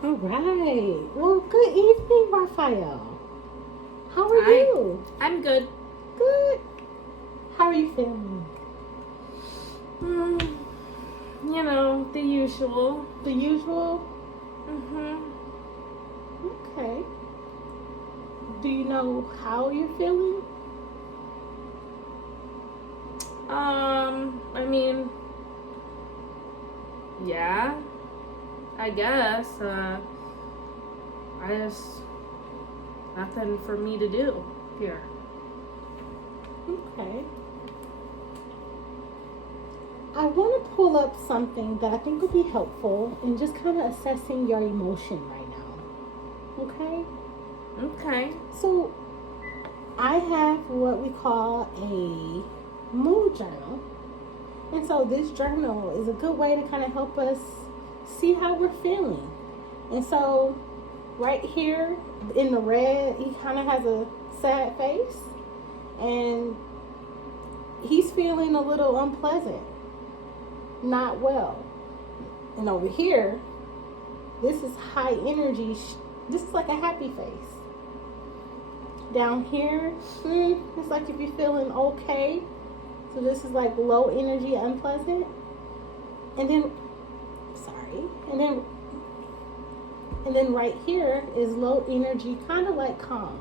All right. Well, good evening, Raphael. How are you? I'm good. Good. How are you feeling? The usual. The usual? Mhm. Okay. Do you know how you're feeling? I mean, yeah, I guess. I just nothing for me to do here. Okay. I want to pull up something that I think will be helpful in just kind of assessing your emotion right now. Okay? Okay. So, I have what we call a mood journal. And so, this journal is a good way to kind of help us see how we're feeling. And so, right here in the red, he kind of has a sad face. And he's feeling a little unpleasant, not well. And over here, this is high energy. This is like a happy face. Down here, it's like if you're feeling okay. So this is like low energy, unpleasant. And then, sorry, and then right here is low energy, kind of like calm.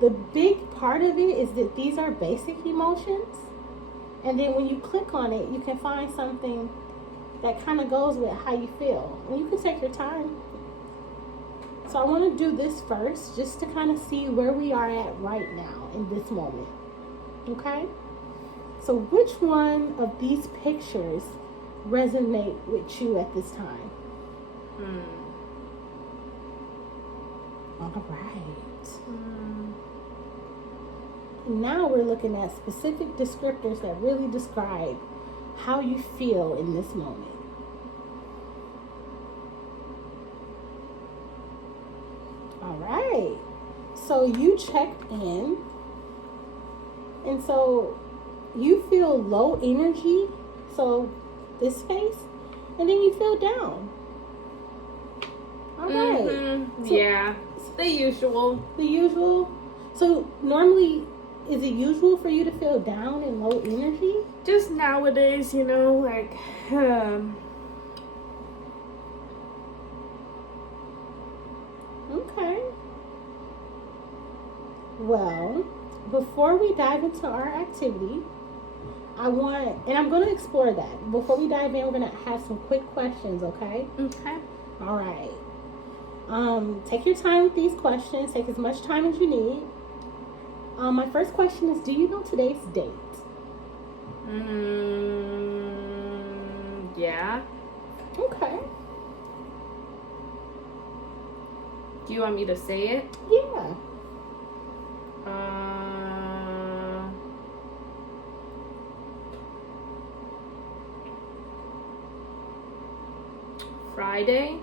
The big part of it is that these are basic emotions. And then when you click on it, you can find something that kind of goes with how you feel. And you can take your time. So I want to do this first just to kind of see where we are at right now in this moment. Okay? So which one of these pictures resonate with you at this time? All right. Now we're looking at specific descriptors that really describe how you feel in this moment. All right. So you checked in. And so you feel low energy. So this face. And then you feel down. All right. So, yeah. The usual. The usual. So normally, is it usual for you to feel down and low energy? Just nowadays, Okay. Well, before we dive into our activity, I'm going to explore that. Before we dive in, we're going to have some quick questions, okay? Okay. All right. Take your time with these questions. Take as much time as you need. My first question is, do you know today's date? Yeah. Okay. Do you want me to say it? Yeah. Friday?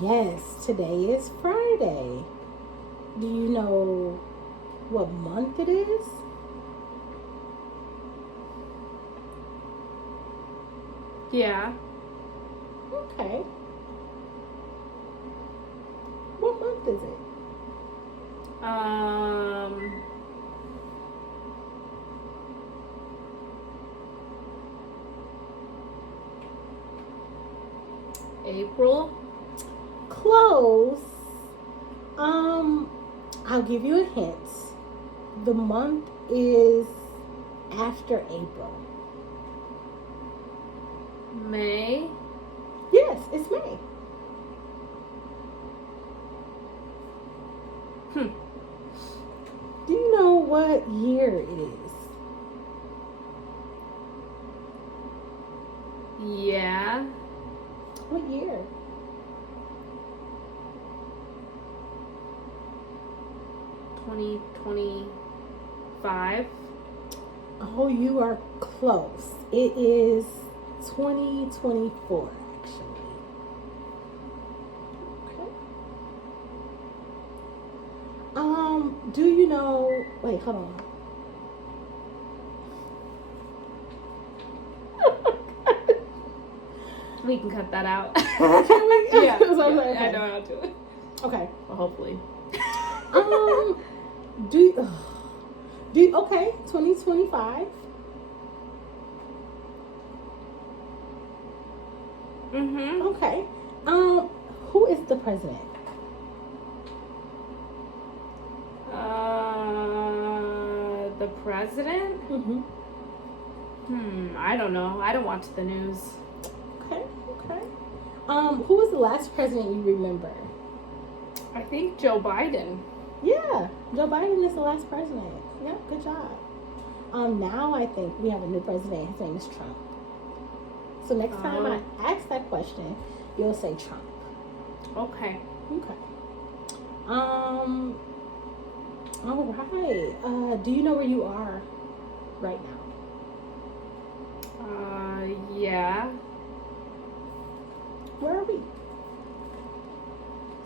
Yes, today is Friday. Do you know what month it is? Yeah. Okay. What month is it? April? Close. I'll give you a hint. The month is after April. May? Yes, it's May. Do you know what year it is? Yeah. What year? 2025. Oh, you are close. It is 2024, actually. Okay. Do you know? Wait, hold on. We can cut that out. Can we? Yeah. Yeah, So I was yeah, like, I okay. know how to do it. Okay. Well, hopefully. Okay, 2025. Mm-hmm. Okay. Who is the president? The president? Mm-hmm. I don't know. I don't watch the news. Okay, okay. Who was the last president you remember? I think Joe Biden. Yeah, Joe Biden is the last president. Yep, good job. Now I think we have a new president. His name is Trump. So next time I ask that question, you'll say Trump. Okay. Okay. All right. Do you know where you are right now? Yeah. Where are we?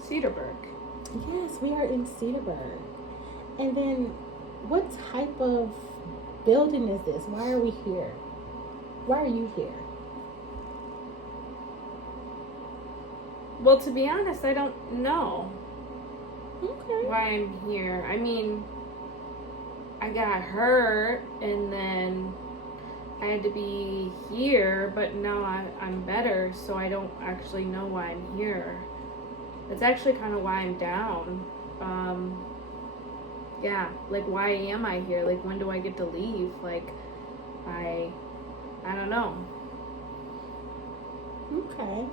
Cedarburg. Yes, we are in Cedarburg. And then, what type of building is this? Why are we here? Why are you here? Well, to be honest, I don't know Okay. why I'm here. I mean, I got hurt and then I had to be here, but now I'm better, so I don't actually know why I'm here. That's actually kind of why I'm down. Yeah, like, why am I here? Like, when do I get to leave? Like, I don't know. Okay.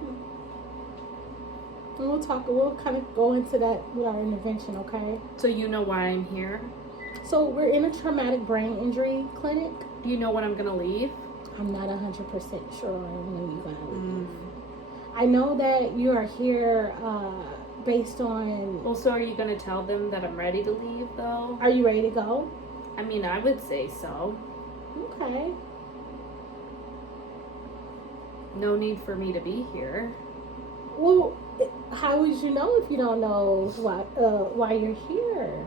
And we'll kind of go into that with our intervention, okay? So you know why I'm here? So we're in a traumatic brain injury clinic. Do you know when I'm gonna leave? I'm not 100% sure when you're going to leave. I know that you are here based on... Well, so are you gonna tell them that I'm ready to leave, though? Are you ready to go? I mean, I would say so. Okay. No need for me to be here. Well, how would you know if you don't know why you're here?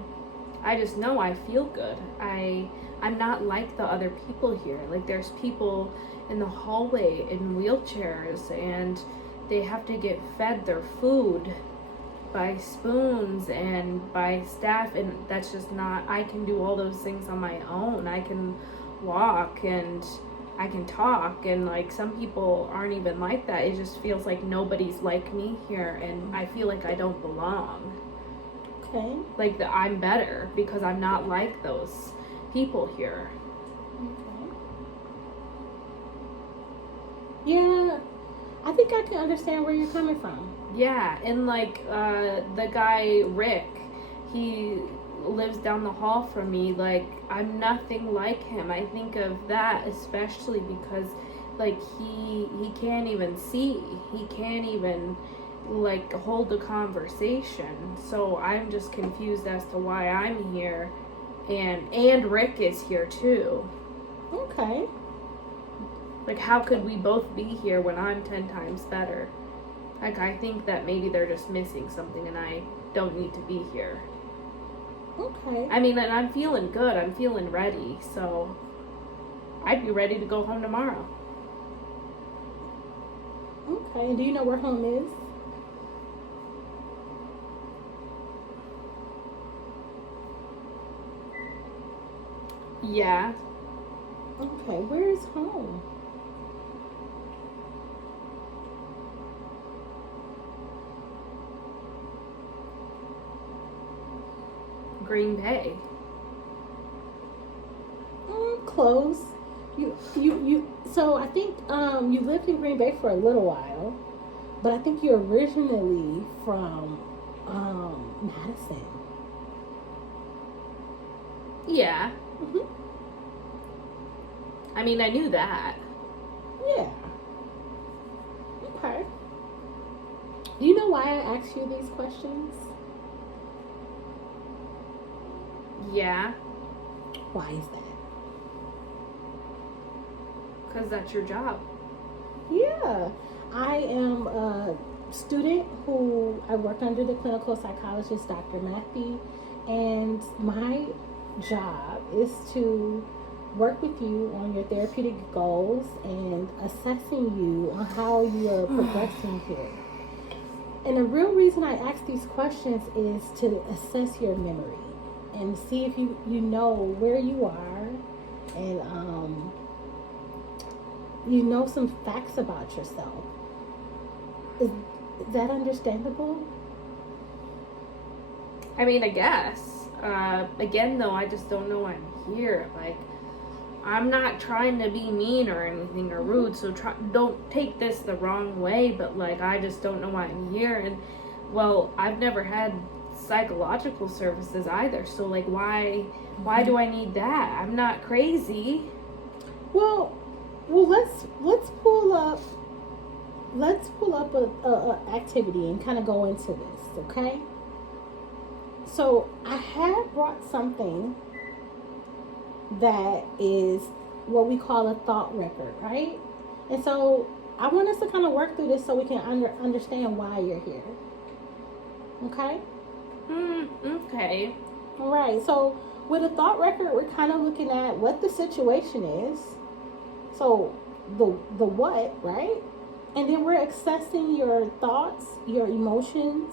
I just know I feel good. I'm not like the other people here. Like, there's people in the hallway in wheelchairs and they have to get fed their food by spoons and by staff, and that's just not... I can do all those things on my own. I can walk and I can talk, and like, some people aren't even like that. It just feels like nobody's like me here, and I feel like I don't belong. Okay. Like, I'm better because I'm not like those people here. Okay. Yeah, I think I can understand where you're coming from. Yeah, and like, the guy Rick, he lives down the hall from me. Like, I'm nothing like him. I think of that especially because, like, he can't even see. He can't even like hold a conversation. So I'm just confused as to why I'm here, and Rick is here too. Okay. Like, how could we both be here when I'm 10 times better? Like, I think that maybe they're just missing something and I don't need to be here. Okay. I mean, and I'm feeling good. I'm feeling ready. So I'd be ready to go home tomorrow. Okay. And do you know where home is? Yeah. Okay. Where is home? Green Bay. Close. You. So I think you lived in Green Bay for a little while, but I think you're originally from Madison. Yeah. Mhm. I mean, I knew that. Yeah. Okay. Do you know why I asked you these questions? Yeah. Why is that? Because that's your job. Yeah. I am a student who I work under the clinical psychologist, Dr. Matthew, and my job is to work with you on your therapeutic goals and assessing you on how you are progressing here. And the real reason I ask these questions is to assess your memory and see if you know where you are, and you know some facts about yourself. Is that understandable? I mean, I guess. Again, though, I just don't know I'm here. Like, I'm not trying to be mean or anything or rude, so don't take this the wrong way, but, like, I just don't know why I'm here. And, well, I've never had psychological services either, so, like, why do I need that? I'm not crazy. Well, let's pull up a activity and kind of go into this, okay? So I have brought something that is what we call a thought record, right? And so I want us to kind of work through this so we can understand why you're here. Okay? Okay. All right. So with a thought record, we're kind of looking at what the situation is. So the what, right? And then we're assessing your thoughts, your emotions,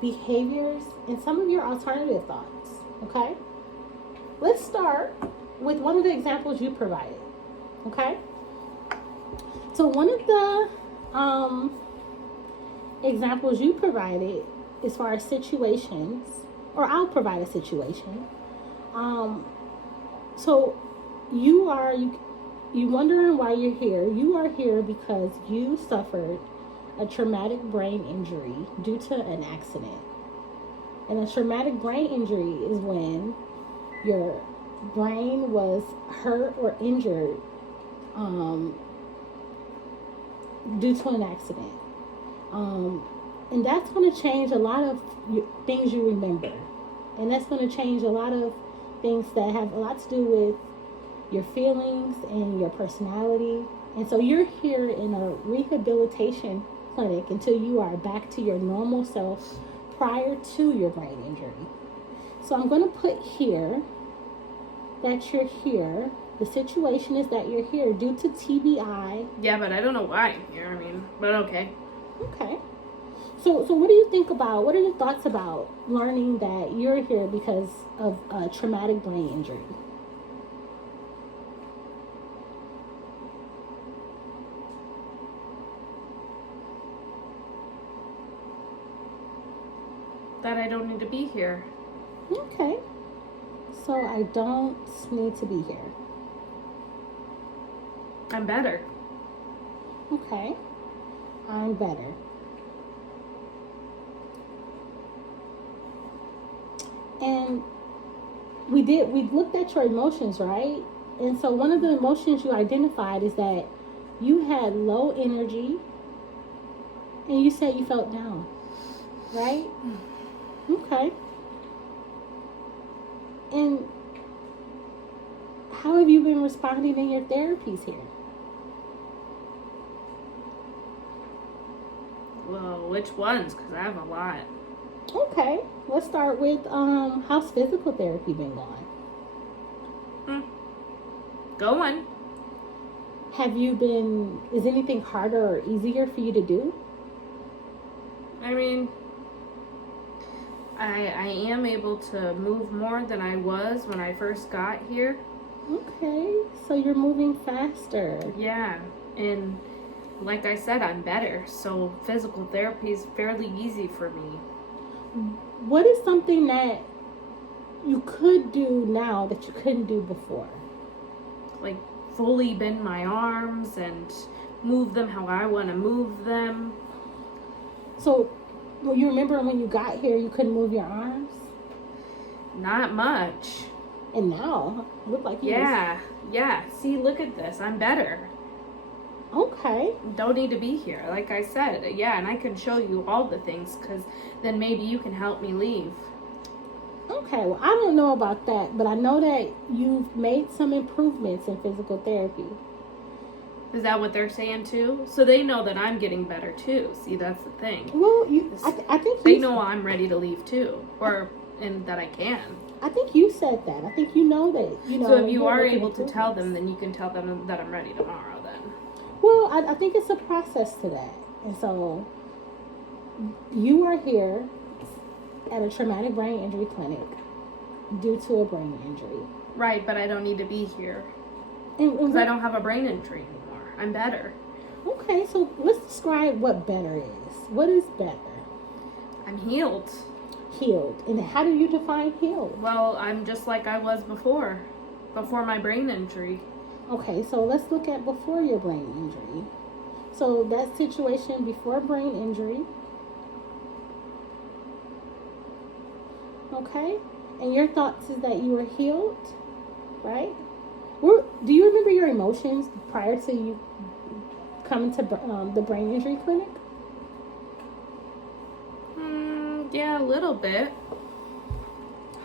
behaviors, and some of your alternative thoughts. Okay? Let's start with one of the examples you provided. Okay? So one of the examples you provided as far as situations, or I'll provide a situation. So you wondering why you're here. You are here because you suffered a traumatic brain injury due to an accident. And a traumatic brain injury is when your brain was hurt or injured due to an accident. And that's going to change a lot of things you remember. And that's going to change a lot of things that have a lot to do with your feelings and your personality. And so you're here in a rehabilitation clinic until you are back to your normal self prior to your brain injury. So I'm going to put here that you're here. The situation is that you're here due to TBI. Yeah, but I don't know why I'm here. I mean, but okay. Okay. So what do you think about, what are your thoughts about learning that you're here because of a traumatic brain injury? That I don't need to be here. Okay. So I don't need to be here. I'm better. Okay. I'm better. And we looked at your emotions, right? And so one of the emotions you identified is that you had low energy and you said you felt down, right? Okay. And how have you been responding in your therapies here? Well, which ones? Because I have a lot. Okay. Let's start with how's physical therapy been going? Going. Is anything harder or easier for you to do? I mean, I am able to move more than I was when I first got here. Okay, so you're moving faster. Yeah, and like I said, I'm better. So physical therapy is fairly easy for me. What is something that you could do now that you couldn't do before? Like fully bend my arms and move them how I want to move them. So, well, you remember when you got here, you couldn't move your arms? Not much. And now, look like you. Yeah. See, look at this. I'm better. Okay. Don't need to be here. Like I said, yeah, and I can show you all the things because then maybe you can help me leave. Okay, well, I don't know about that, but I know that you've made some improvements in physical therapy. Is that what they're saying too? So they know that I'm getting better too. See, that's the thing. Well, I think they know I'm ready to leave too, and that I can. I think you said that. I think you know that. You know. So if you are able to tell them, then you can tell them that I'm ready tomorrow. Then. Well, I think it's a process to that, and so You are here at a traumatic brain injury clinic due to a brain injury. Right, but I don't need to be here. And Because I don't have a brain injury anymore. I'm better. Okay, so let's describe what better is. What is better? I'm healed. Healed. And how do you define healed? Well, I'm just like I was before my brain injury. Okay, so let's look at before your brain injury. So that situation before brain injury. Okay, and your thoughts is that you were healed, right? Do you remember your emotions prior to you coming to the brain injury clinic? Yeah, a little bit.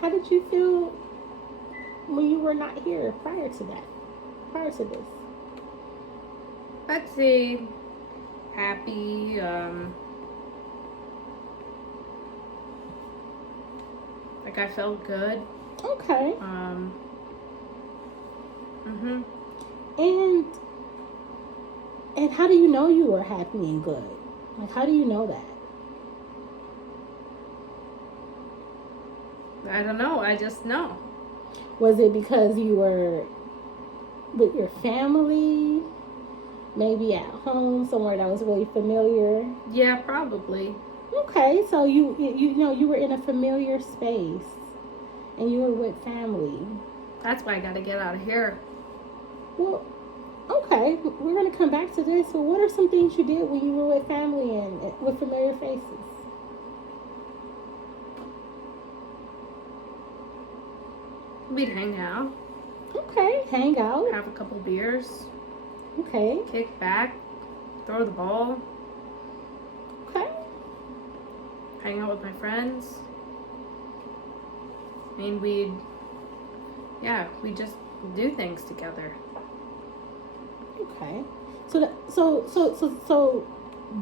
How did you feel when you were not here prior to that? Prior to this? I'd say happy, like I felt good. Okay. Mhm. And how do you know you were happy and good? Like, how do you know that? I don't know. I just know. Was it because you were with your family? Maybe at home, somewhere that was really familiar? Yeah, probably. Okay, so you know you were in a familiar space, and you were with family. That's why I gotta get out of here. Well, okay, we're gonna come back to this. So, what are some things you did when you were with family and with familiar faces? We'd hang out, Okay, hang out. have a couple beers, Okay, kick back, throw the ball, okay. hang out with my friends. I mean, we'd just do things together. Okay. So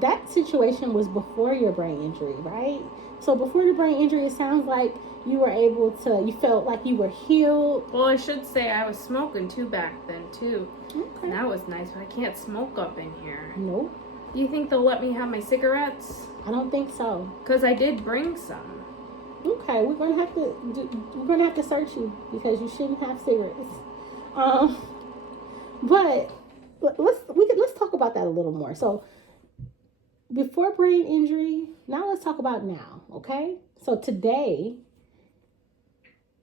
that situation was before your brain injury, right? So before the brain injury, it sounds like you were able to, you felt like you were healed. Well, I should say I was smoking too back then too. Okay. And that was nice, but I can't smoke up in here. Nope. Do you think they'll let me have my cigarettes? I don't think so. Because I did bring some. Okay, we're gonna have to search you because you shouldn't have cigarettes. But let's talk about that a little more. So before brain injury, now let's talk about now. Okay, so today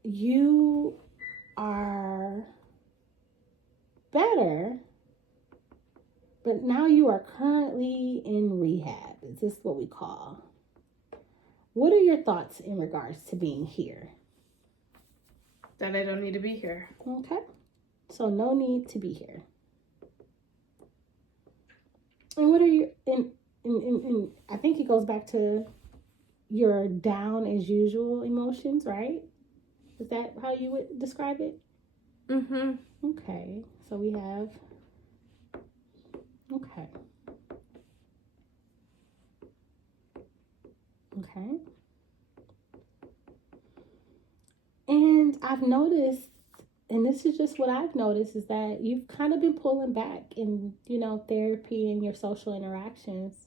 you are better, but now you are currently in rehab. Is this what we call? What are your thoughts in regards to being here? That I don't need to be here. Okay. So no need to be here. And what are you in I think it goes back to your down as usual emotions, right? Is that how you would describe it? Mm-hmm. Okay. So we have okay. Okay. And I've noticed, and this is just what I've noticed, is that you've kind of been pulling back in, therapy and your social interactions.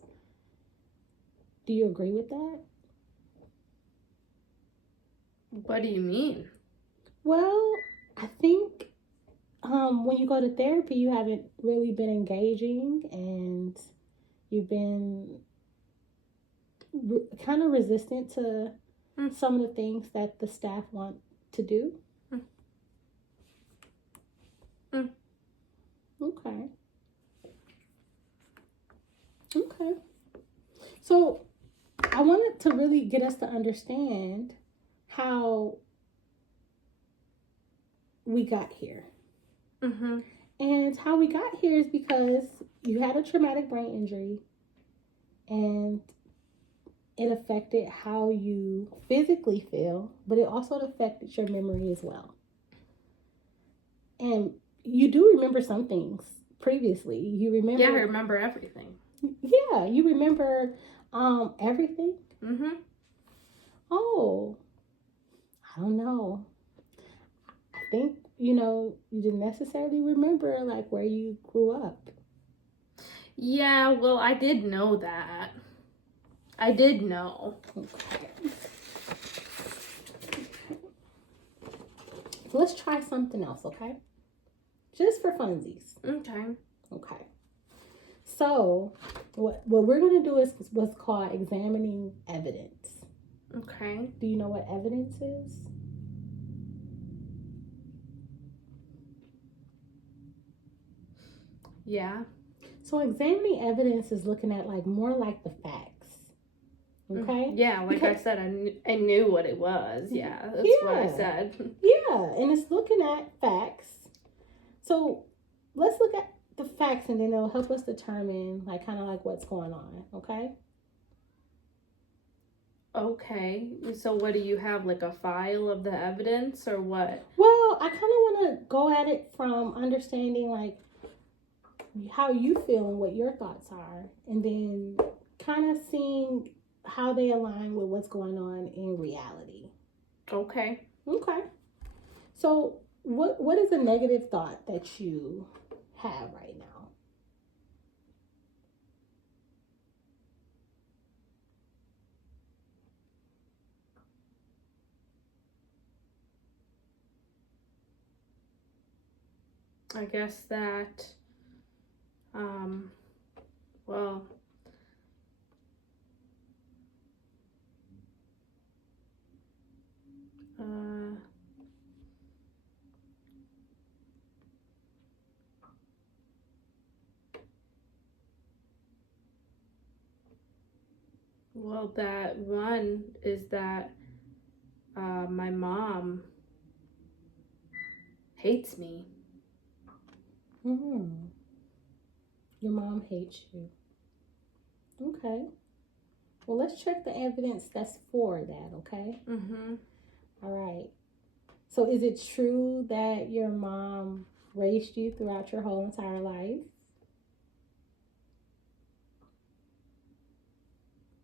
Do you agree with that? What do you mean? Well, I think when you go to therapy, you haven't really been engaging, and you've been kind of resistant to some of the things that the staff want to do. Okay. Okay. So I wanted to really get us to understand how we got here. Mm-hmm. And how we got here is because you had a traumatic brain injury, and it affected how you physically feel, but it also affected your memory as well. And you do remember some things previously. You remember? Yeah, I remember everything. Yeah, you remember everything? Mm-hmm. Oh, I don't know. I think, you didn't necessarily remember like where you grew up. Yeah, well, I did know that. I did know. Okay. Let's try something else, okay? Just for funsies. Okay. Okay. So, what we're going to do is what's called examining evidence. Okay. Do you know what evidence is? Yeah. So, examining evidence is looking at more like the facts. Okay? Yeah, like I said, I knew what it was. Yeah, that's what I said. Yeah, and it's looking at facts. So, let's look at the facts and then it'll help us determine kind of what's going on, okay? Okay, so what do you have, like a file of the evidence or what? Well, I kind of want to go at it from understanding how you feel and what your thoughts are, and then kind of seeing how they align with what's going on in reality. Okay. Okay. So, what is a negative thought that you have right now? I guess that, well, that one is that my mom hates me. Mm-hmm. Your mom hates you. Okay. Well, let's check the evidence that's for that, okay? Mm-hmm. All right. So, is it true that your mom raised you throughout your whole entire life?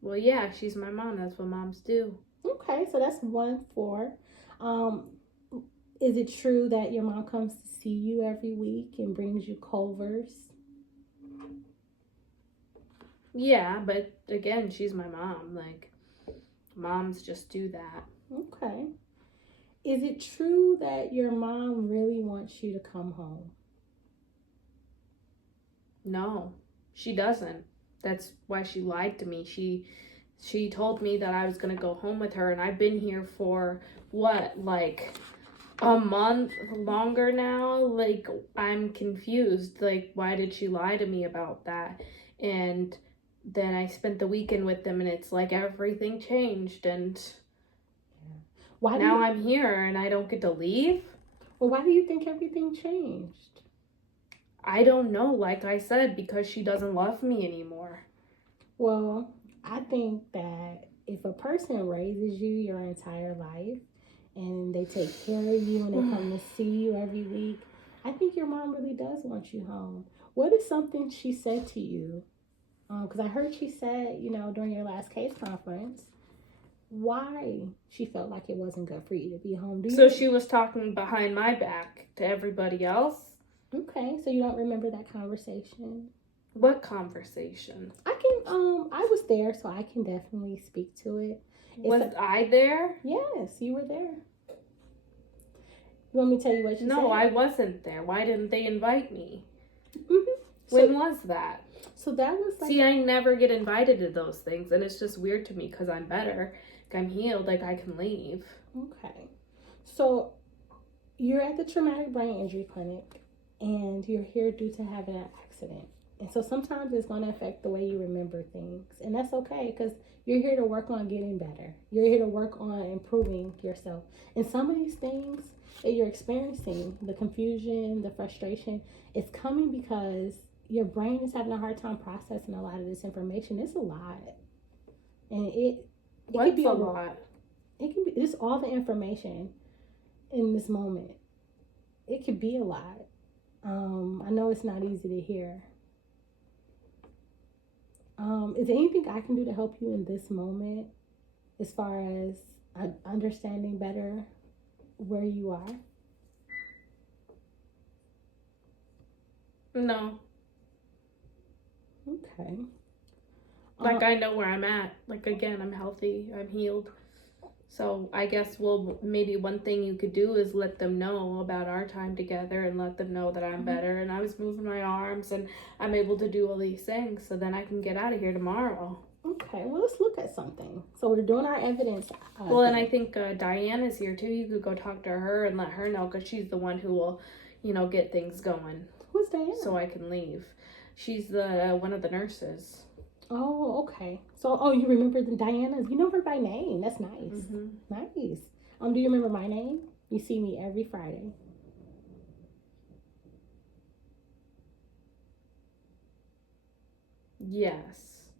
Well, yeah, she's my mom. That's what moms do. Okay, so that's 1-4. Um, is it true that your mom comes to see you every week and brings you Culver's? Yeah, but again, she's my mom. Moms just do that. Okay. Is it true that your mom really wants you to come home? No, she doesn't. That's why she lied to me. She told me that I was gonna go home with her, and I've been here for what, a month longer now? I'm confused. Why did she lie to me about that? And then I spent the weekend with them, and it's like everything changed, and now I'm here and I don't get to leave. Well, why do you think everything changed? I don't know. Like I said, because she doesn't love me anymore. Well, I think that if a person raises you your entire life and they take care of you and they come to see you every week, I think your mom really does want you home. What is something she said to you? Because I heard she said, during your last case conference, why she felt like it wasn't good for you to be home. So she was talking behind my back to everybody else? Okay, so you don't remember that conversation? What conversation? I was there, so I can definitely speak to it. Was I there? Yes, you were there. You want me to tell you what she said? No, I wasn't there. Why didn't they invite me? Mm-hmm. When was that? So that was See, I never get invited to those things, and it's just weird to me because I'm better. I'm healed, I can leave. Okay. So you're at the traumatic brain injury clinic, and you're here due to having an accident. And so sometimes it's going to affect the way you remember things. And that's okay, because you're here to work on getting better. You're here to work on improving yourself. And some of these things that you're experiencing, the confusion, the frustration, it's coming because your brain is having a hard time processing a lot of this information. It's a lot. And it could be a lot. It can be just all the information in this moment. It could be a lot. I know it's not easy to hear. Is there anything I can do to help you in this moment as far as understanding better where you are? No. Okay. Like, I know where I'm at. Like, again, I'm healthy. I'm healed. So I guess, well, maybe one thing you could do is let them know about our time together and let them know that I'm better and I was moving my arms and I'm able to do all these things. So then I can get out of here tomorrow. Okay, well, let's look at something. So we're doing our evidence. Well, and I think Diane is here too. You could go talk to her and let her know because she's the one who will, get things going. Who's Diane? So I can leave. She's the one of the nurses. Oh, okay. So, you remember the Diana? You know her by name. That's nice. Mm-hmm. Nice. Do you remember my name? You see me every Friday. Yes.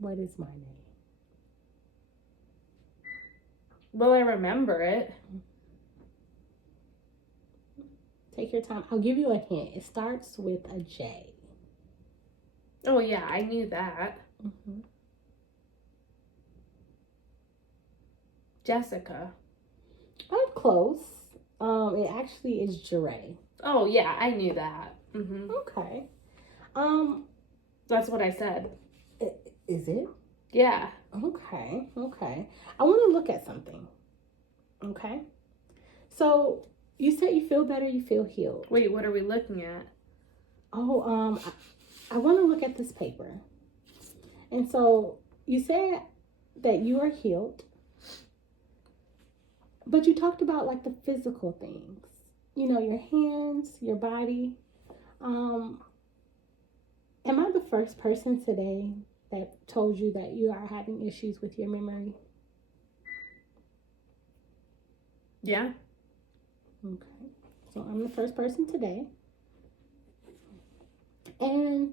What is my name? Well, I remember it. Take your time. I'll give you a hint. It starts with a J. Oh, yeah, I knew that. Mm-hmm. Jessica. I'm close. It actually is Jeray. Oh, yeah, I knew that. Mm-hmm. Okay. That's what I said. Is it? Yeah. Okay. I want to look at something. Okay. So you said you feel better, you feel healed. Wait, what are we looking at? Oh, I want to look at this paper. And so you said that you are healed, but you talked about like the physical things, your hands, your body. Am I the first person today that told you that you are having issues with your memory? Yeah. Okay. So I'm the first person today. And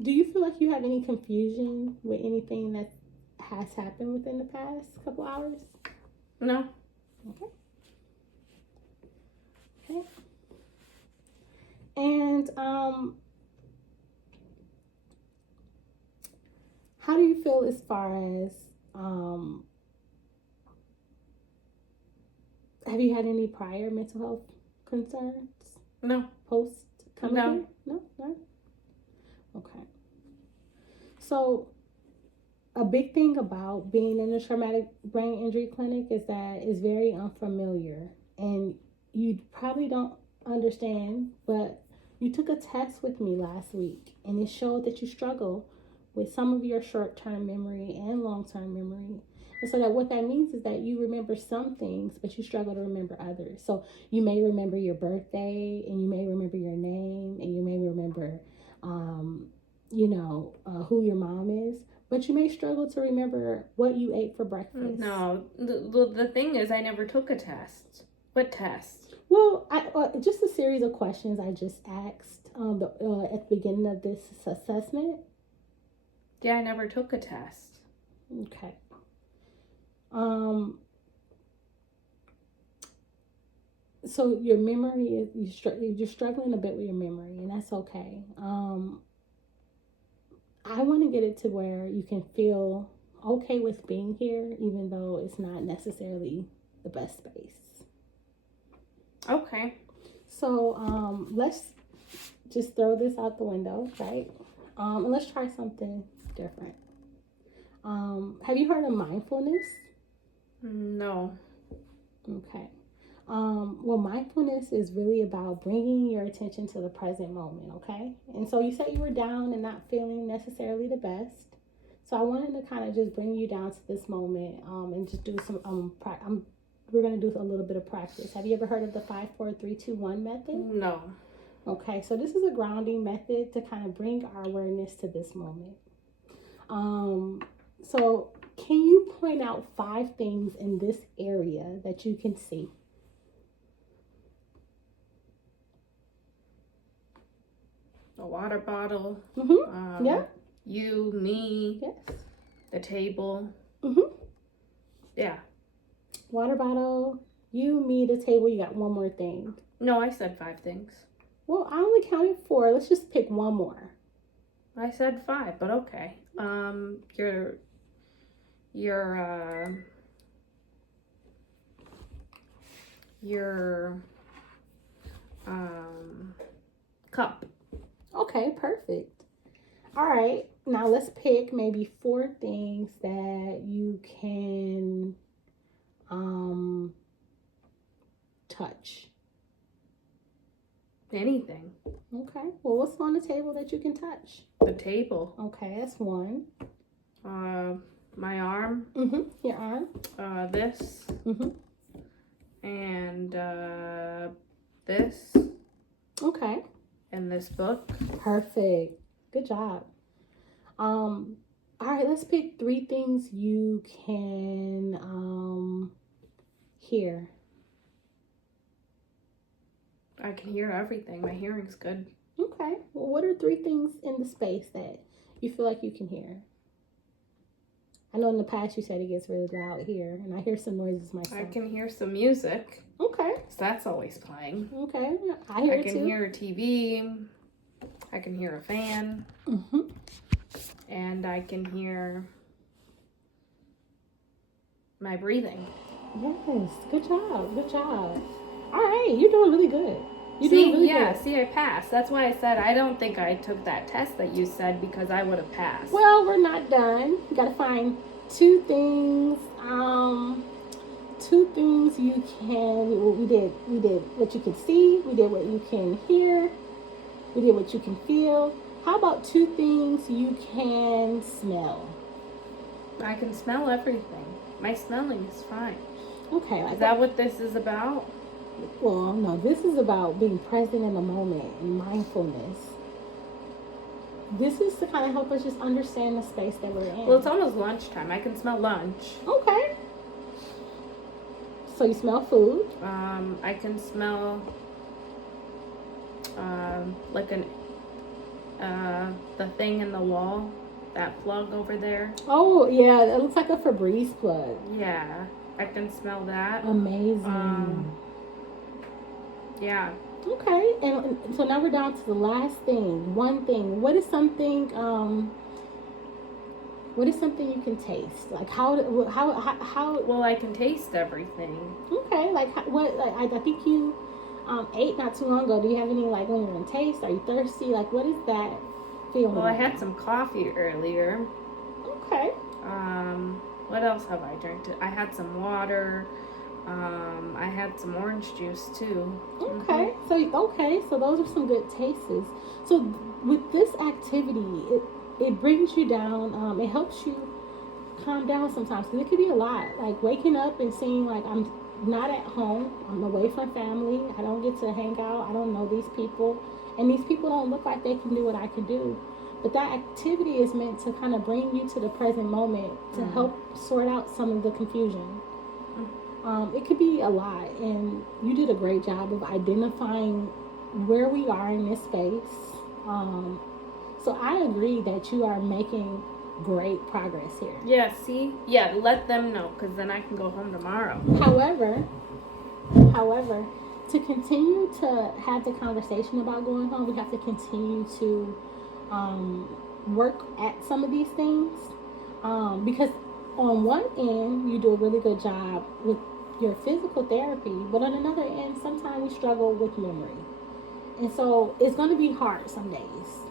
do you feel like you have any confusion with anything that has happened within the past couple hours? No. Okay. And how do you feel as far as have you had any prior mental health concerns? No. Post coming No. here? No? Okay. So a big thing about being in a traumatic brain injury clinic is that it's very unfamiliar, and you probably don't understand, but you took a test with me last week and it showed that you struggle with some of your short-term memory and long-term memory. And so that what that means is that you remember some things, but you struggle to remember others. So you may remember your birthday, and you may remember your name, and you may remember, who your mom is, but you may struggle to remember what you ate for breakfast. No, the thing is, I never took a test. What test? Well, just a series of questions I just asked at the beginning of this assessment. Yeah, I never took a test. Okay. So your memory is you're struggling a bit with your memory, and that's okay. I want to get it to where you can feel okay with being here, even though it's not necessarily the best space. Okay. So let's just throw this out the window, right? And let's try something different. Have you heard of mindfulness? No. Okay. Well, mindfulness is really about bringing your attention to the present moment, okay? And so you said you were down and not feeling necessarily the best. So I wanted to kind of just bring you down to this moment and just do some, we're going to do a little bit of practice. Have you ever heard of the 5, 4, 3, 2, 1 method? No. Okay, so this is a grounding method to kind of bring our awareness to this moment. So can you point out 5 things in this area that you can see? A water bottle. Mm-hmm. Yeah. You, me. Yes. The table. Mm-hmm. Yeah. Water bottle, you, me, the table. You got one more thing. No, I said 5 things. Well, I only counted 4. Let's just pick one more. I said 5, but okay. cup. Okay, perfect. All right, now let's pick maybe 4 things that you can touch. Anything. Okay, well, what's on the table that you can touch? The table. Okay, that's 1. My arm. Your arm. This. And this. Okay. And this book. Perfect. Good job. All right, let's pick 3 things you can hear. I can hear everything. My hearing's good. Okay. Well, what are 3 things in the space that you feel like you can hear? I know in the past you said it gets really loud here, and I hear some noises myself. I can hear some music. Okay. So that's always playing. Okay. I hear it too. I can hear a TV. I can hear a fan. And I can hear my breathing. Yes. Good job. Good job. All right. You're doing really good. You're doing really good. See, I passed. That's why I said I don't think I took that test that you said because I would have passed. Well, we're not done. You got to find 2 things. 2 things you can. We did what you can see. We did what you can hear. We did what you can feel. How about 2 things you can smell? I can smell everything. My smelling is fine. Okay. Is that what this is about? Well, no, this is about being present in the moment and mindfulness. This is to kind of help us just understand the space that we're in. Well, it's almost lunchtime. I can smell lunch. Okay. So you smell food? I can smell like the thing in the wall, that plug over there. Oh, yeah, it looks like a Febreze plug. Yeah, I can smell that. Amazing. Yeah. Okay, and so now we're down to the last thing. 1 thing. What is something you can taste? Like how? Well, I can taste everything. Okay, like what? Like I think you ate not too long ago. Do you have any like when you're in taste? Are you thirsty? Like what is that feeling? Well, I had some coffee earlier. Okay. What else have I drank? I had some water. I had some orange juice too. Okay. So those are some good tastes. So with this activity, it brings you down. It helps you calm down sometimes because it could be a lot. Like waking up and seeing like I'm not at home. I'm away from family. I don't get to hang out. I don't know these people, and these people don't look like they can do what I can do. But that activity is meant to kind of bring you to the present moment to help sort out some of the confusion. It could be a lot, and you did a great job of identifying where we are in this space. So I agree that you are making great progress here. Yeah, see? Yeah, let them know, because then I can go home tomorrow. However, to continue to have the conversation about going home, we have to continue to work at some of these things. Because on one end, you do a really good job with your physical therapy, but on another end, sometimes we struggle with memory. And so it's going to be hard some days.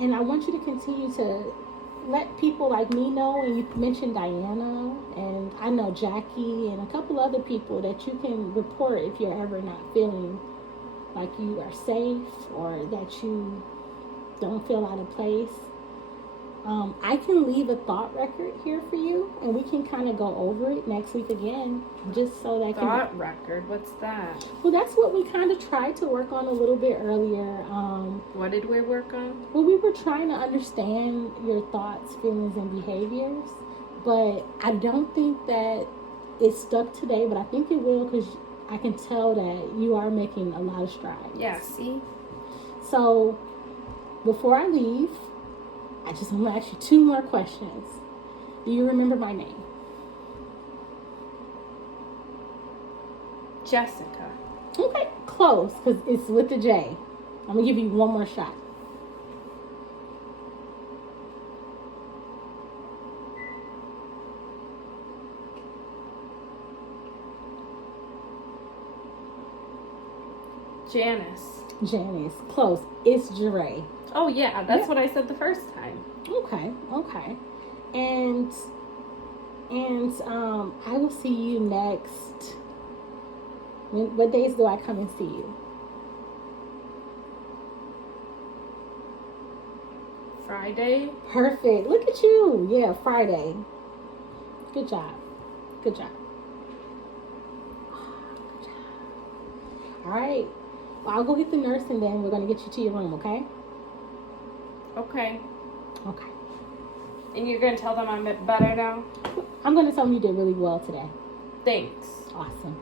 And I want you to continue to let people like me know, and you mentioned Diana, and I know Jackie, and a couple other people that you can report if you're ever not feeling like you are safe or that you don't feel out of place. I can leave a thought record here for you, and we can kind of go over it next week again, just so that thought record? What's that? Well, that's what we kind of tried to work on a little bit earlier. What did we work on? Well, we were trying to understand your thoughts, feelings, and behaviors, but I don't think that it stuck today, but I think it will because I can tell that you are making a lot of strides. Yeah, see? So, before I leave, I just want to ask you 2 more questions. Do you remember my name? Jessica. Okay, close, because it's with the J. I'm going to give you 1 more shot. Janice. Janice. Close. It's Jeray. Oh yeah, that's what I said the first time. Okay. And I will see you next. What days do I come and see you? Friday. Perfect. Look at you. Yeah, Friday. Good job. Good job. All right. Well, I'll go get the nurse and then we're going to get you to your room, okay? Okay. Okay. And you're going to tell them I'm better now? I'm going to tell them you did really well today. Thanks. Awesome.